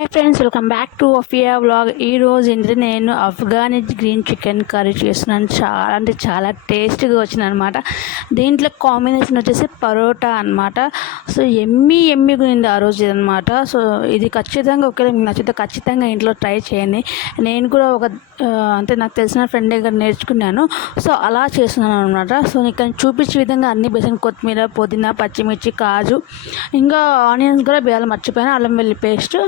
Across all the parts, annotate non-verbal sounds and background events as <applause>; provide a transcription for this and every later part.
Hi friends welcome back to Afiya vlog ఈ రోజు నేను అఫ్ఘానీ గ్రీన్ చికెన్ కర్రీ చేస్తున్నాను. చాలా అంటే చాలా టేస్ట్గా వచ్చింది అనమాట దీంట్లో కాంబినేషన్ వచ్చేసి పరోటా అనమాట సో ఎమ్మి ఎమ్మి ఉంది ఆ రోజు అనమాట సో ఇది ఖచ్చితంగా ఒకవేళ మీకు నచ్చితే ఖచ్చితంగా ఇంట్లో ట్రై చేయండి. నేను కూడా ఒక అంటే నాకు తెలిసిన ఫ్రెండ్ దగ్గర నేర్చుకున్నాను. సో అలా చేస్తున్నాను అనమాట సో ఇక్కడ చూపించే విధంగా అన్ని బేసిన కొత్తిమీర పుదీనా పచ్చిమిర్చి కాజు ఇంకా ఆనియన్స్ కూడా వేయాలి మర్చిపోయాను. అల్లం వెల్లి పేస్ట్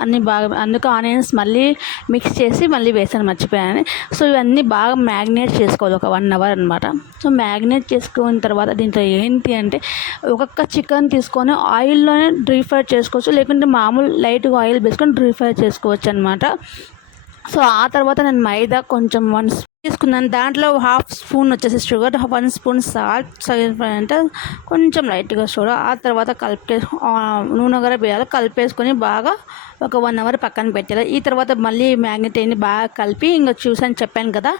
అన్నీ బాగా అందుకు ఆనియన్స్ మళ్ళీ మిక్స్ చేసి మళ్ళీ వేసాను మర్చిపోయాను సో ఇవన్నీ బాగా మ్యాగ్నేట్ చేసుకోవాలి ఒక వన్ అవర్ అనమాట సో మ్యాగ్నేట్ చేసుకున్న తర్వాత దీంట్లో ఏంటి అంటే ఒక్కొక్క చికెన్ తీసుకొని ఆయిల్లోనే డ్రీ ఫ్రై చేసుకోవచ్చు లేకుంటే మామూలు లైట్గా ఆయిల్ వేసుకొని డ్రీ ఫ్రై చేసుకోవచ్చు అనమాట సో ఆ తర్వాత నేను మైదా కొంచెం వన్ తీసుకున్నాను. దాంట్లో హాఫ్ స్పూన్ వచ్చేసి షుగర్ వన్ స్పూన్ సాల్ట్ అంటే కొంచెం లైట్గా షుగర్ ఆ తర్వాత కలిపే నూనె కూడా వేయాలి. కలిపేసుకొని బాగా ఒక వన్ అవర్ పక్కన పెట్టాలి. ఈ తర్వాత మళ్ళీ మ్యాగ్నెట్ బాగా కలిపి ఇంకా చూసాను చెప్పాను కదా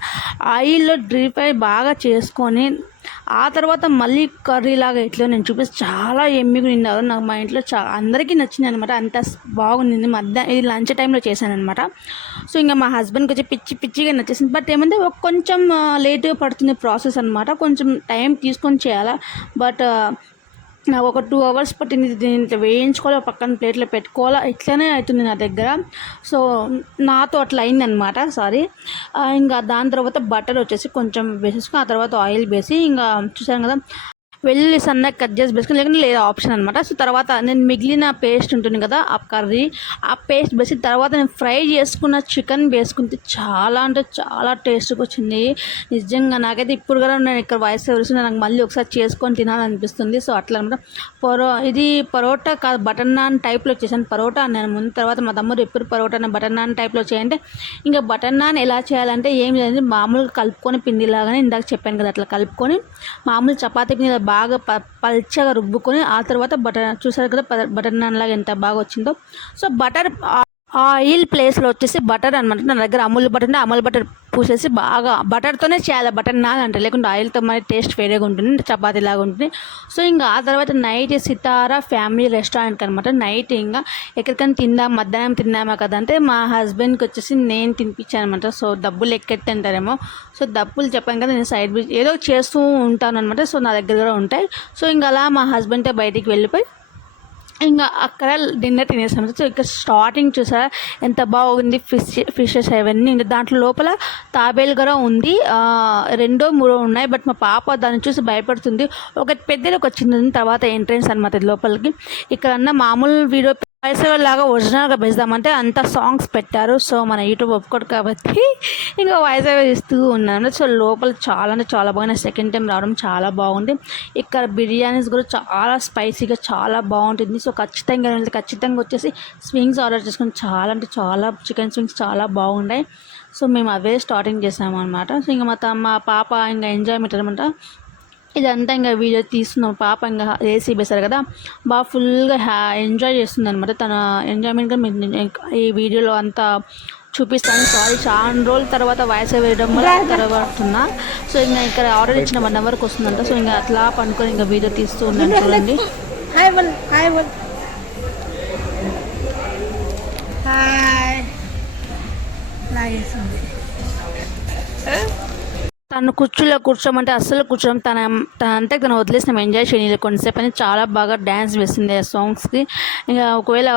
ఆయిల్లో డ్రీ ఫ్రై బాగా చేసుకొని ఆ తర్వాత మళ్ళీ కర్రీ లాగా ఇట్లా నేను చూపిస్తే చాలా ఎమ్మిగా నిన్నారు నాకు మా ఇంట్లో చా అందరికీ నచ్చింది అనమాట అంత బాగుంది మధ్యాహ్నం ఇది లంచ్ టైంలో చేశాను అనమాట సో ఇంకా మా హస్బెండ్కి వచ్చి పిచ్చి పిచ్చిగా నచ్చేసింది. బట్ ఏమంటే ఒక కొంచెం లేట్గా పడుతుంది ప్రాసెస్ అనమాట కొంచెం టైం తీసుకొని చేయాలా. బట్ నాకు ఒక టూ అవర్స్ పట్టింది. దీంట్లో వేయించుకోవాలి పక్కన ప్లేట్లో పెట్టుకోవాలా? ఇట్లనే అవుతుంది నా దగ్గర. సో నాతో అట్లా అయిందనమాట సారీ ఇంకా దాని తర్వాత బటర్ వచ్చేసి కొంచెం వేసేసుకుని ఆ తర్వాత ఆయిల్ వేసి ఇంకా చూసాను కదా వెల్లుల్లి సన్నగా కట్ చేసి వేసుకుని లేకుంటే లేదా ఆప్షన్ అనమాట సో తర్వాత నేను మిగిలిన పేస్ట్ ఉంటుంది కదా ఆ కర్రీ ఆ పేస్ట్ వేసి తర్వాత నేను ఫ్రై చేసుకున్న చికెన్ వేసుకుంటే చాలా అంటే చాలా టేస్ట్గా వచ్చింది. నిజంగా నాకైతే ఇప్పుడు కూడా నేను ఇక్కడ వయసు ఎవరిసి నాకు మళ్ళీ ఒకసారి చేసుకొని తినాలనిపిస్తుంది. సో అట్లా అనమాట పరో ఇది పరోటా కాదు బటర్ నాన్ టైప్లో చేశాను పరోటా. నేను ముందు తర్వాత మా తమ్ముడు ఎప్పుడు పరోటా బటర్ నాన్ టైప్లో చేయంటే ఇంకా బటర్ నాన్ ఎలా చేయాలంటే ఏం లేదంటే మామూలుగా కలుపుకొని పిండిలాగానే ఇందాక చెప్పాను కదా అట్లా కలుపుకొని మామూలు చపాతీ పిండి బాగా ప పల్చగా రుబ్బుకొని ఆ తర్వాత బటర్ చూసారు కదా బటర్ నాన్ లాగా ఎంత బాగా వచ్చిందో సో బటర్ ఆయిల్ ప్లేస్లో వచ్చేసి బటర్ అనమాట నా దగ్గర అమూల్ బటర్ ఉంటే అమూల్ బటర్ పూసేసి బాగా బటర్తోనే చేయాలి. బటర్ నాన్ అంటే లేకుంటే ఆయిల్తో మరి టేస్ట్ వేరేగా ఉంటుంది చపాతీ లాగా ఉంటుంది. సో ఇంకా ఆ తర్వాత నైట్ సితారా ఫ్యామిలీ రెస్టారెంట్ అనమాట నైట్ ఇంకా ఎక్కడికైనా తిందాం మధ్యాహ్నం తిందామా కదా అంటే మా హస్బెండ్కి వచ్చేసి నేను తినిపించాను అనమాట సో డబ్బులు ఎక్కెట్టంటారేమో. సో డబ్బులు చెప్పాను కదా నేను సైడ్ బిజ్ ఏదో చేస్తూ ఉంటాను అనమాట సో నా దగ్గర కూడా ఉంటాయి. సో ఇంకా అలా మా హస్బెండ్తో బయటికి వెళ్ళిపోయి ఇంకా అక్కడ డిన్నర్ తినేసాం సో ఇక్కడ స్టార్టింగ్ చూసారా? ఎంత బాగుంది ఫిష్ ఫిషెస్ అవన్నీ. ఇంకా దాంట్లో లోపల తాబేలు కూడా ఉంది. రెండో మూడో ఉన్నాయి. బట్ మా పాప దాన్ని చూసి భయపడుతుంది. ఒక పెద్దది ఒక చిన్నది తర్వాత ఎంట్రెన్స్ అనమాట లోపలికి. ఇక్కడ అన్న మామూలు వీడియో వాయిస్ లాగా ఒరిజినల్గా పెంచుదామంటే అంత సాంగ్స్ పెట్టారు. సో మన యూట్యూబ్ ఒప్పుకోడు కాబట్టి ఇంకా వాయిస్ ఓవర్ ఇస్తూ ఉన్నాను. సో లోపల చాలా అంటే చాలా బాగుంది. సెకండ్ టైం రావడం చాలా బాగుంది. ఇక్కడ బిర్యానీస్ కూడా చాలా స్పైసీగా చాలా బాగుంటుంది. సో ఖచ్చితంగా వెళ్తే ఖచ్చితంగా వచ్చేసి స్వింగ్స్ ఆర్డర్ చేసుకుని చాలా అంటే చాలా చికెన్ స్వింగ్స్ చాలా బాగున్నాయి సో మేము అవే స్టార్టింగ్ చేసాము అనమాట సో ఇంకా మా తమ్మ పాప ఇంకా ఎంజాయ్మెంట్ అనమాట ఇదంతా ఇంకా వీడియో తీస్తున్నాం. పాప ఇంకా ఏసీ వేశారు కదా. బాగా ఫుల్గా హ్యా ఎంజాయ్ చేస్తుంది అనమాట తన ఎంజాయ్మెంట్గా ఈ వీడియోలో అంతా చూపిస్తాను. సారీ చాలా రోజుల తర్వాత వాయిస్ వేయడం వల్ల తర్వాతున్నా సో ఇంకా ఇక్కడ ఆర్డర్ ఇచ్చిన వన్ అవర్కి వస్తుందంట. సో ఇంకా అట్లా పనుకొని ఇంకా వీడియో తీస్తూ ఉన్నాను చూడండి. హాయ్ వన్ హాయ్ వన్ హాయ్ లాగేసింది తను కుర్చీలో కూర్చోమంటే అస్సలు కూర్చోం తన తన అంతా తను వదిలేసి మేము ఎంజాయ్ చేయలేదు కొంతసేపు అని చాలా బాగా డ్యాన్స్ వేసింది ఆ సాంగ్స్కి ఇంకా ఒకవేళ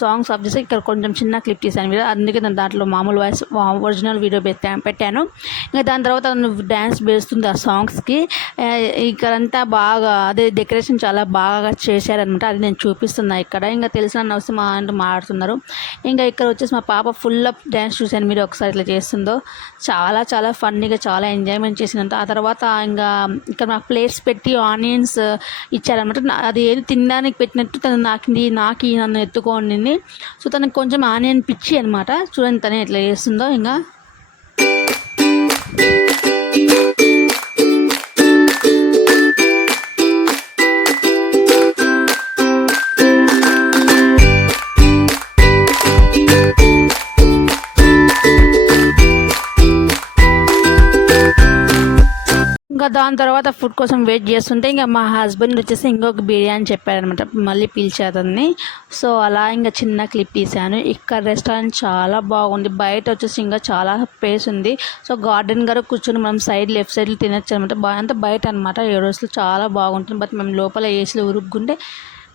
సాంగ్స్ ఆఫ్ చేసి ఇక్కడ కొంచెం చిన్న క్లిప్ తీసాను వీడియో. అందుకే నేను దాంట్లో మామూలు వాయిస్ ఒరిజినల్ వీడియో పెట్టాను పెట్టాను. ఇంకా దాని తర్వాత తను డ్యాన్స్ వేస్తుంది ఆ సాంగ్స్కి ఇక్కడంతా బాగా అదే డెకరేషన్ చాలా బాగా చేశారనమాట అది నేను చూపిస్తున్నా ఇక్కడ. ఇంకా తెలిసిన నవ్వుసి మా అంటే మాట్లాడుతున్నారు. ఇంకా ఇక్కడ వచ్చేసి మా పాప ఫుల్ అప్ డ్యాన్స్ చూశాను. మీరు ఒకసారి ఇట్లా చేస్తుందో. చాలా చాలా ఫన్నీగా చాలా ఎంజాయ్ ఎంజాయ్మెంట్ చేసినంత ఆ తర్వాత ఇంకా ఇక్కడ నాకు ప్లేట్స్ పెట్టి ఆనియన్స్ ఇచ్చారనమాట అది ఏది తినడానికి పెట్టినట్టు తను నాకింది నాకి నన్ను ఎత్తుకోండి సో తనకు కొంచెం ఆనియన్ పిచ్చి అనమాట చూడండి తనే ఎట్లా చేస్తుందో ఇంకా. ఇంకా దాని తర్వాత ఫుడ్ కోసం వెయిట్ చేస్తుంటే ఇంకా మా హస్బెండ్ వచ్చేసి ఇంకొక బిర్యానీ చెప్పారనమాట మళ్ళీ పిలిచే అతన్ని సో అలా ఇంకా చిన్న క్లిప్ తీసాను ఇక్కడ రెస్టారెంట్ చాలా బాగుంది. బయట వచ్చేసి ఇంకా చాలా స్పేస్ ఉంది. సో గార్డెన్ గారు కూర్చొని మనం సైడ్ లెఫ్ట్ సైడ్లో తినొచ్చు అనమాట అంతా బయట అనమాట ఏ రోజులు చాలా బాగుంటుంది. బట్ మేము లోపల ఏసీలో ఉరుక్కుంటే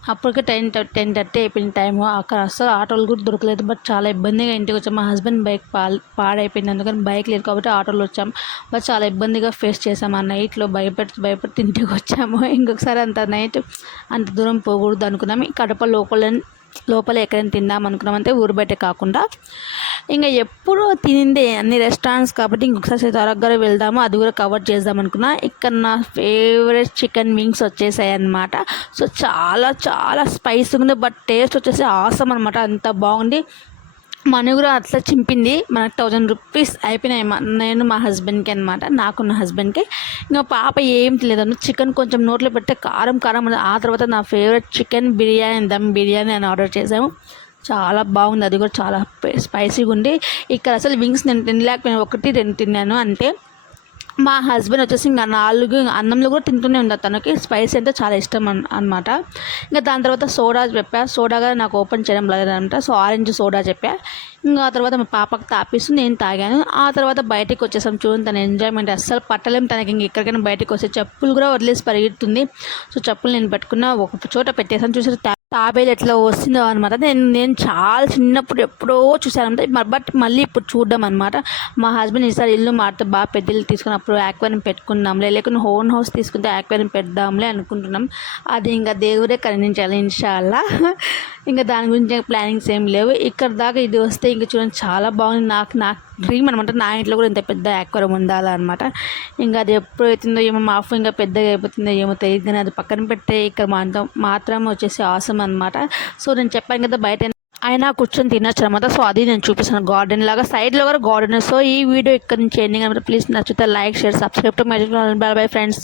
అప్పటికే టెన్ టెన్ థర్టీ అయిపోయింది టైం అక్కడ అసలు ఆటోలు కూడా దొరకలేదు. బట్ చాలా ఇబ్బందిగా ఇంటికి వచ్చాం. మా హస్బెండ్ బైక్ పాల్ పాడైపోయింది. అందుకని బైక్ లేదు కాబట్టి ఆటోలో వచ్చాం. బట్ చాలా ఇబ్బందిగా ఫేస్ చేసాం ఆ నైట్లో భయపెట్టి భయపెట్టి ఇంటికి వచ్చాము. <laughs> ఇంకొకసారి అంత నైట్ అంత దూరం పోకూడదు అనుకున్నాం. కడప లోపల లోపల ఎక్కడైనా తిందాం అనుకున్నామంటే ఊరు బయట కాకుండా. ఇంకా ఎప్పుడు తినిందే అన్ని రెస్టారెంట్స్ కాబట్టి ఇంకొకసారి త్వరగా వెళ్దాము అది కూడా కవర్ చేద్దాం అనుకున్నా. ఇక్కడ నా ఫేవరెట్ చికెన్ వింగ్స్ వచ్చేసాయి అనమాట సో చాలా చాలా స్పైసీగా ఉంది బట్ టేస్ట్ వచ్చేసి ఆసం అనమాట అంత బాగుంది. మనీ కూడా అట్లా చింపింది. మనకు థౌజండ్ రూపీస్ అయిపోయినాయి నేను మా హస్బెండ్కి అనమాట నాకు నా హస్బెండ్కి. ఇంకా పాప ఏం తెలియదు చికెన్ కొంచెం నోట్లో పెడితే కారం కారం ఆ తర్వాత నా ఫేవరెట్ చికెన్ బిర్యానీ దమ్ బిర్యానీ అని ఆర్డర్ చేసాము చాలా బాగుంది. అది కూడా చాలా స్పైసీగా ఉంది. ఇక్కడ అసలు వింగ్స్ నేను తినలేకపోయినా. ఒకటి రెండు తిన్నాను అంటే మా హస్బెండ్ వచ్చేసి ఇంకా నాలుగు ఇంకా అన్నంలో కూడా తింటూనే ఉంది తనకి స్పైసీ అంటే చాలా ఇష్టం అన్ అనమాట ఇంకా దాని తర్వాత సోడా చెప్పా. సోడాగా నాకు ఓపెన్ చేయడం లేదంట సో ఆరెంజ్ సోడా చెప్పా. ఇంకా ఆ తర్వాత మా పాపకు తాపిస్తూ నేను తాగాను. ఆ తర్వాత బయటికి వచ్చేసాం చూడండి తన ఎంజాయ్మెంట్ అస్సలు పట్టలేము తనకి ఇంక ఎక్కడికైనా బయటకు వస్తే చెప్పులు కూడా వదిలేసి పరిగెడుతుంది సో చెప్పులు నేను పెట్టుకున్న ఒక చోట పెట్టేసాను. చూసారు తాబేలు ఎట్లా వస్తుందో అనమాట నేను నేను చాలా చిన్నప్పుడు ఎప్పుడో చూసాను బట్ మళ్ళీ ఇప్పుడు చూడడం అనమాట మా హస్బెండ్ ఈసారి ఇల్లు మాట బాగా పెద్దలు తీసుకున్నప్పుడు యాక్వేరియం పెట్టుకున్నాంలే లేకుంటే హోన్ హౌస్ తీసుకుంటే యాక్వేరియం పెడదాంలే అనుకుంటున్నాం. అది ఇంకా దేవుడే కరుణించాలి ఇన్షాల్లా. ఇంకా దాని గురించి ప్లానింగ్స్ ఏం లేవు. ఇక్కడ దాకా ఇది వస్తే ఇంకా చూడండి చాలా బాగుంది. నాకు నాకు డ్రీమ్ అనమాట నా ఇంట్లో కూడా ఇంత పెద్ద యాక్వరం ఉండాలన్నమాట. ఇంకా అది ఎప్పుడు అవుతుందో ఏమో మాఫ్ ఇంకా పెద్దగా అయిపోతుందో ఏమో తెలియదు కానీ అది పక్కన పెట్టే ఇక్కడ మాత్రం మాత్రం వచ్చేసి ఆసం అనమాట సో నేను చెప్పాను కదా బయట అయినా కూర్చొని తినొచ్చు అనమాట సో అది నేను చూపిస్తాను. గార్డెన్ లాగా సైడ్లో కూడా గార్డెన్. సో ఈ వీడియో ఇక్కడ నుంచి ఎండింగ్ అనమాట ప్లీజ్ నచ్చితే like share subscribe to my bye bye friends